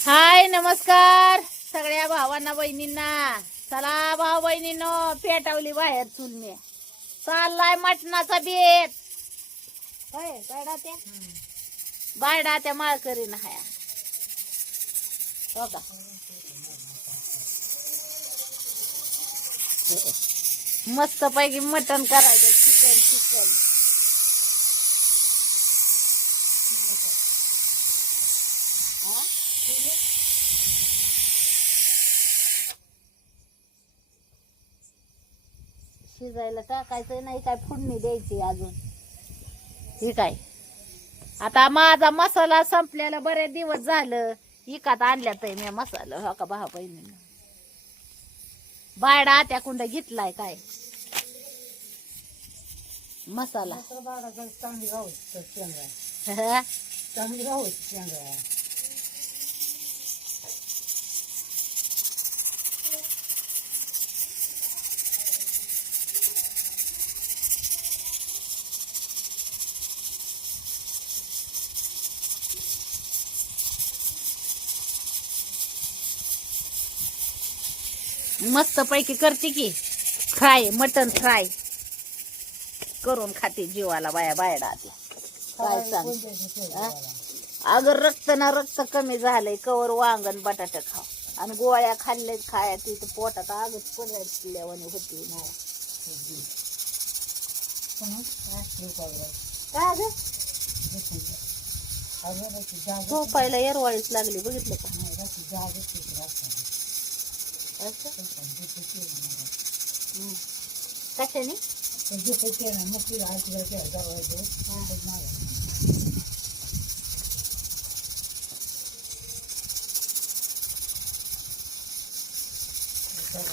हाय नमस्कार. सगळ्या भावांना बहिणींना. चला भाऊ बहिणीनो पेटवली बाहेर चुलने चाललाय मटणाचा बेत. काय बायडा त्या? बायडा त्या माळकरीन हाया. हो का? मस्त पैकी मटण करायचं. Chicken chicken. शिजायला टाकायचं नाही काय फोडणी द्यायची अजून. ही काय? आता माझा मसाला संपल्याला बरेच दिवस झालं. इकात आणल्यात मी मसाला हो का भावा बहिणीनं? बायडा त्या कुंड घेतलाय काय? मसाला. चांगली शेंगा. चांगली गावत मस्त पैकी करते की. Fry mutton fry. करून खाते जीवाला बाया बायडा त्या काय सांग? हा? अगं रक्त ना रक्त कमी झालंय कवर वांगण बटाटा खाव आणि गोळ्या खाल्ले खाया तिथं पोटात आगच पडल्यावानी होती ना. काय ग? झोपायला येरवाळीच लागली बघितलं का. कशाने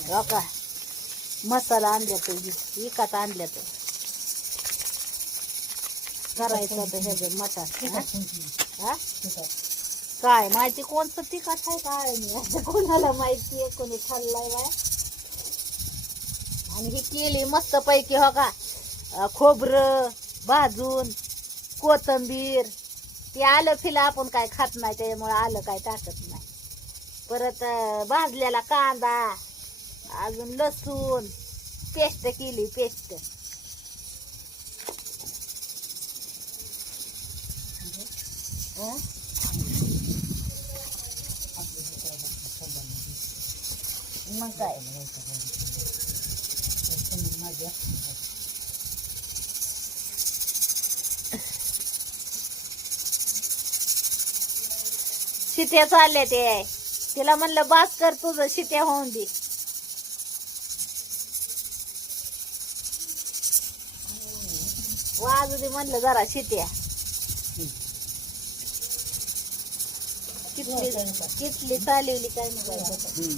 हो का मसाला आणल्या तो विकत आणल्या तो. करायचं होतं हे मटण हा? काय माहिती कोणतं तिखट आहे काय नाही. असं कोणाला माहिती आहे कोणी खाल्लाय बाय. आणि ही केली मस्त पैकी हो का. खोबरं भाजून कोथंबीर. ते आलं फिला आपण काय खात नाही त्याच्यामुळं आलं काय टाकत नाही. परत भाजलेला कांदा अजून लसूण. पेस्ट केली पेस्ट. मग काय शिट्या चालल्या ते तिला म्हणलं बास कर तुझं शिट्या होऊन दे. वाजू दे म्हणलं जरा शिट्या. कितली कितली चालवली काय नाही.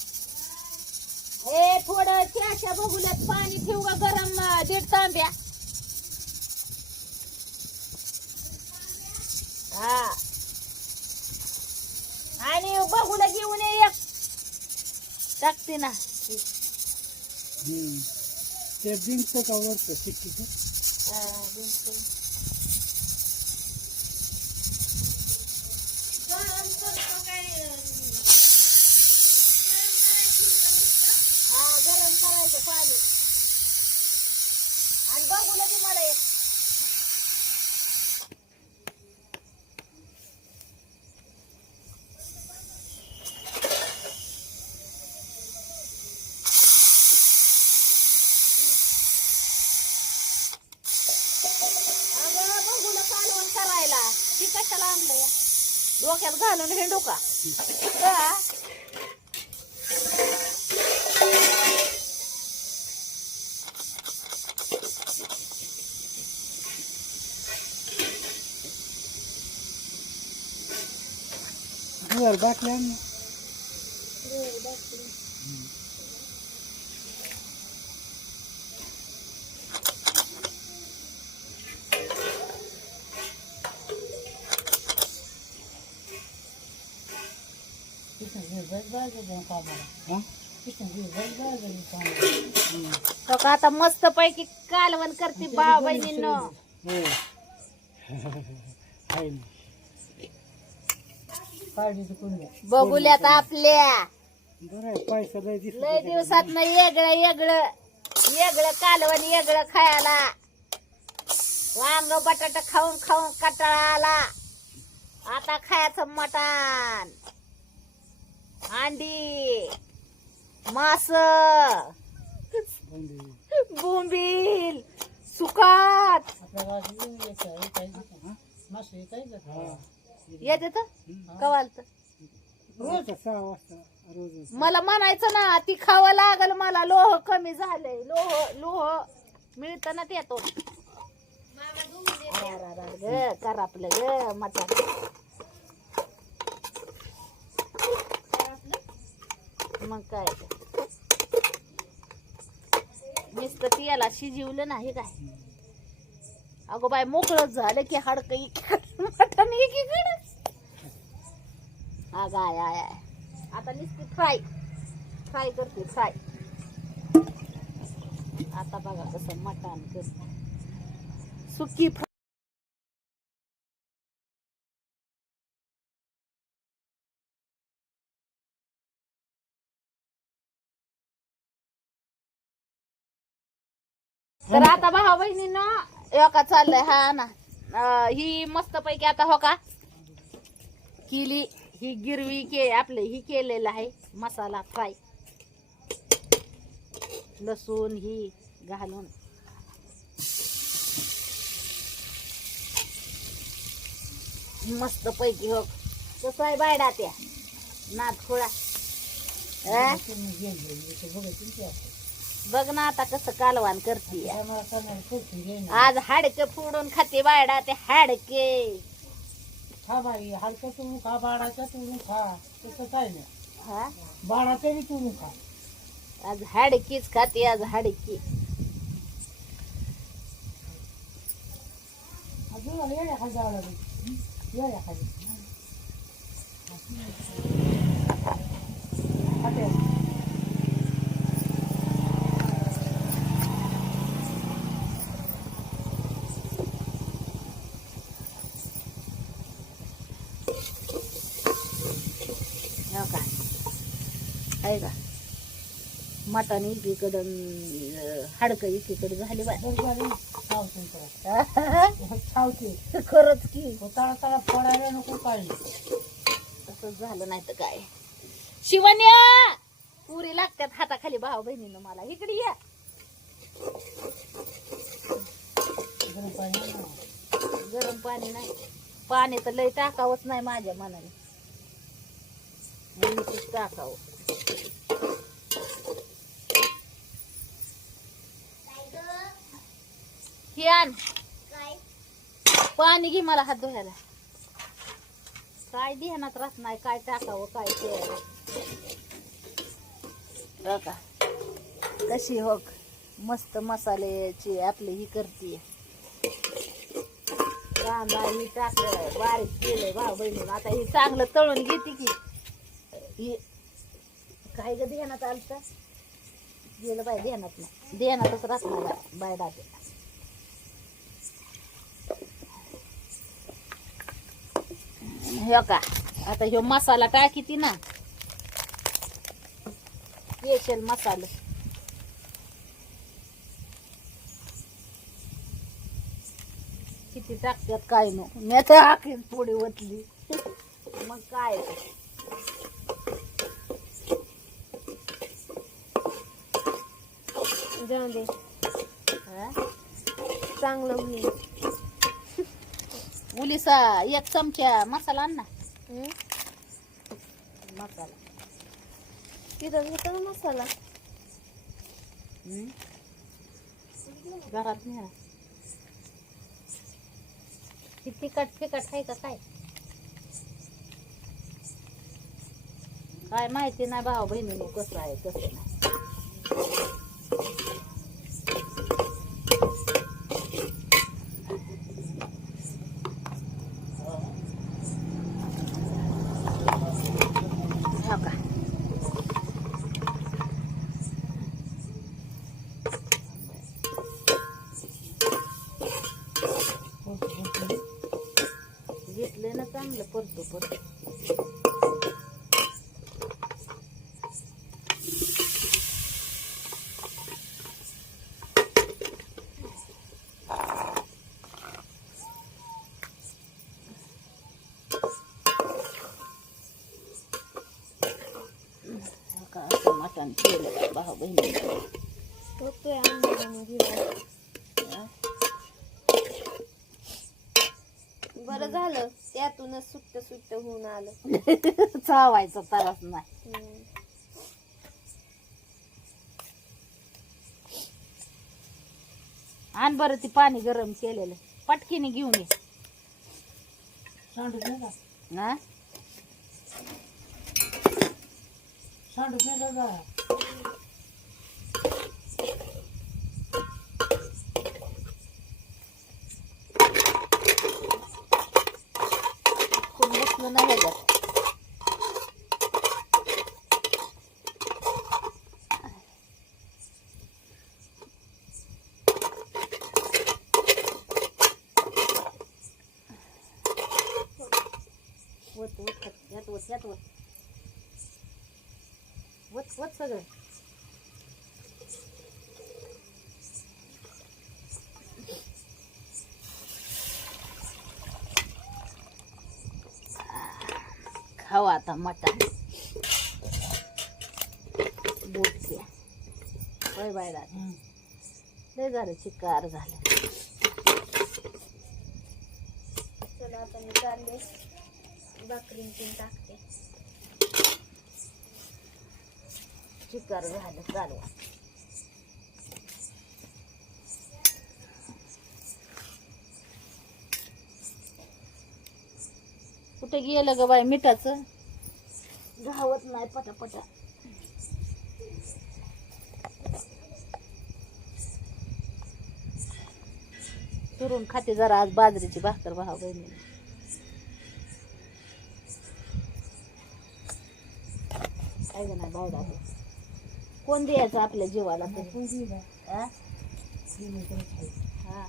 थोडं त्याच्या बघुल्यात पाणी ठेवू का गरम दीड तांब्या. हा. आणि बघूला घेऊन ये. एक टाकते ना. ते बिंक का? वरचं हा, करायचं पाणी. आणि बघूला की मला एक. करायला. ती कशाला आणलं डोक्यात घालून हिंडू का हा? वर बाटल्या आण ना. हा? तो का आता मस्त पैकी कालवण करते भाऊ बहिणीनं बघूल्यात आपल्या. लय दिवसात ना येगळं वेगळं वेगळं वेगळं कालवण वेगळं खायला. वांग बटाटा खाऊन खाऊन कटाळा आला. आता खायचं मटण. अंडी मास बोंबील सुकात. येते तर? कवालत मला म्हणायचं ना ती खावं लागल मला. लोह कमी झालंय. लोह लोह मिळत ना ते येतो करा आपलं ग मटा मग काय? नुसतं तियाला शिजवलं नाही काय? अगो बाय मोकळं झालं की हाडक मटण एकीकडे अग आय आय आय. आता नुसती फ्राय. फ्राय करते फ्राय. आता बघा कसं मटण करते. सुकी तर आता भावा बहिणींनो एका चाललंय हा ना. अं, ही मस्त पैकी आता हो का केली ही गिरवी के आपले ही केलेलं आहे मसाला फ्राय. लसूण ही घालून. मस्त पैकी हो कसं आहे बायडा त्या नाथ खोळा अं? बघ ना आता कसं कालवान करते आज हाडके फोडून खाते बायडा ते हाडके. खा बाई तुरून खा बाळाच्या तुरून खा. तसं काय नाही. हा? बाळाच्या बी तुरून खा. आज हाडकीच खाते आज हाडकी. अजून येड्या खा जावं लागेल. येड्या खाली. खाते हो का आहे का एकीकडं अं, हाडकं एकीकडे झाली बाय खरंच की. तळा फोडायला नको काही. तसंच झालं नाही तर काय. शिवण्या! पुरी लागतात हाताखाली भाऊ बहिणीनं मला. इकडे या. गरम पाणी नाही. पाणी तर लय टाकावंच नाही माझ्या मनाने. टाकावं. हे आण पाणी घे मला हात धुवायला. काय ध्यानात राहत नाही काय टाकावं काय ते का कशी हो मस्त मसाल्याची आपली ही करते कांदा ही टाकलं बारीक केलंय भाऊ बहिणी आता हे चांगलं तळून घेते की. हे काय ग ध्यानात आलं तर गेलं बाय ध्यानात नाही. ध्यानातच राहत नाही बाय डाके हो का आता ह्यो मसाला टाकी ती ना? स्पेशल मसाला. किती टाकतात काय नो? मी तर आखीन थोडी वतली. मग काय. जाऊ दे? चांगलं होईल. उलिसा एक चमचा मसाला आण ना? मसाला. तिथं घेतो ना मसाला? घरात नाही ना तिखट फिकट आहे का काय? काय माहिती नाही भाऊ बहिणीने कसं आहे कसं नाही हो का घेतले ना चांगलं परतो परतो हो का असं मटण केलं भाऊ बहिणी बरं झालं त्यातूनच सुट्ट सुट्ट होऊन आलं. चावायचं त्रास नाही. हम्म. आण बरं ती पाणी गरम केलेलं. पटकीने घेऊन ये. का? ना नाही का गं? कोण बसलं नाही ह्याच्यात वत वत यात वत यात वत वत वत सगळं खावा आता मटण बोटच्या होय बायला हं. लय झालं चिकार झालं. चला आता मी चालले भाकरी टाकते. चिकार झालं चालू. कुठे गेलं ग बाई मिठाचं? घावत नाही पटापटा. चुरून खाते जरा आज बाजरीची भाकर भाव बहिणी काय ग बावडा कोण द्यायचं आपल्या जीवाला हा? हा.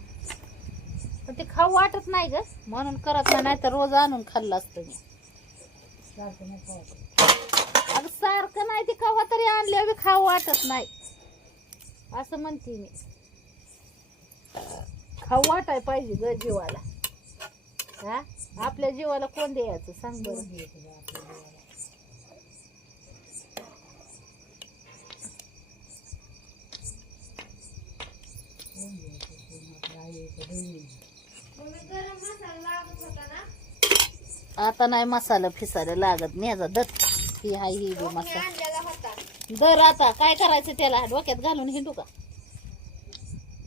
पण ते खाऊ वाटत नाही ग. म्हणून करत नाही तर रोज आणून खाल्लं असतं मी. अगं सारखं नाही ते कवा तरी आणले बी खाऊ वाटत नाही. असं म्हणते मी. खाऊ वाटाय पाहिजे ग जीवाला. हा? आपल्या जीवाला कोण द्यायचं? सांग बरं कोण द्यायचं गं आपल्या देवाला? कोण द्यायचं? कोण आपलं आई आहे का बहीण आहे? मम्मी गरम मसाला लागत होता ना आता नाही मसाला फिसायला लागत न्याचा दर. ही हाय ही बी मसाला. दर आता काय करायचं त्याला? डोक्यात घालून हिंडू का?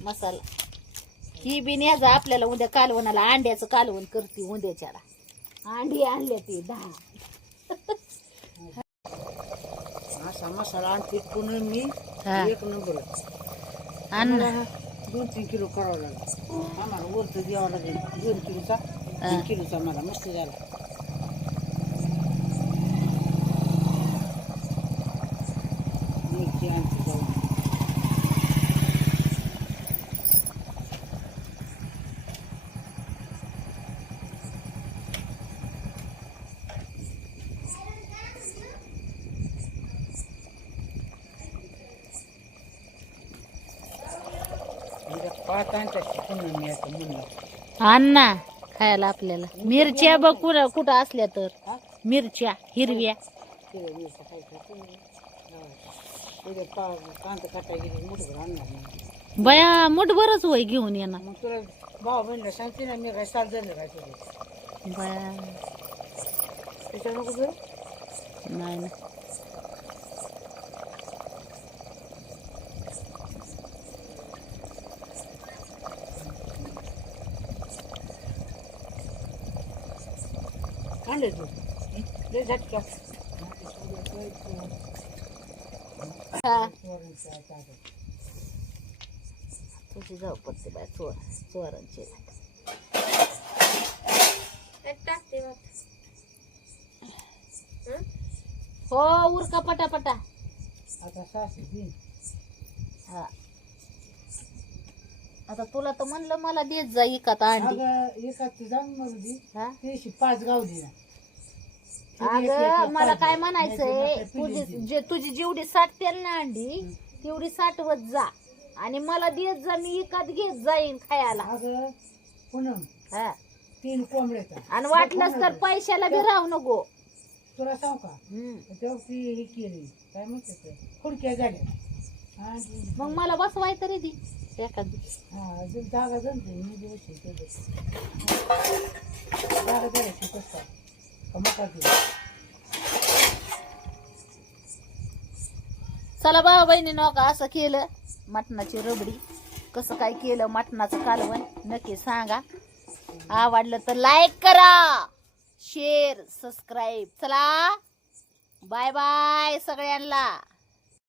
मसाला. ही बी न्याजा आपल्याला उद्या कालवणाला अंड्याचं कालवण करते उद्याच्याला. अंडी आणल्या ती दहा. असा मसाला आणते पुन्हा मी. एक नंबर. दोन तीन किलो करावं लागेल. आम्हाला वरतं द्यावं लागेल. दोन किलोचा तीन किलोचा मला मस्त झाला मिरची आणते जाऊन पाच आणतात पुन्हा मी आता म्हणलं अण्णा खायला आपल्याला. मिरच्या बघ कुठं कुठं असल्या तर. मिरच्या हिरव्या. बया मुठभरच होय घेऊन येणार मग भाऊ बहिणीला सांगते ना. मी काय साल झालं काय बया नाही ना. आणले तू लय झटका हा. तुझी जाऊ पडते बाय चोर चोरांची. हं? हो उरका पटापटा. आता सासू हा. आता तुला तर म्हणलं मला देत जा इकात अगं एकाच जाऊन मग दी. हा? त्याशी पाच गावली ना. अगं मला काय म्हणायचंय तुझी जे तुझी जेवढी साठतेल ना अंडी तेवढी साठवत जा. आणि मला देत जा मी इकत घेत जाईन खायला. अगं पूनम हा. तीन कोंबड्याचा आणि वाटलंच तर पैशाला बी राहू नको. तुला सांग का? हम्म. तेव्हा ती हे केली. काय म्हणते ते? खुडक्या झाल्या आणि मग मला बसवाय तरी दी. एखादी हा अजून जागा जमते. मी दिवस जागा मका दिली चला भाऊ बहिणी हो का असं केलं. मटणाची रबडी. कसं काय केलं मटणाचं कालवण. नक्की सांगा. आवडलं तर लाईक करा. शेअर सबस्क्राईब चला. बाय बाय सगळ्यांना.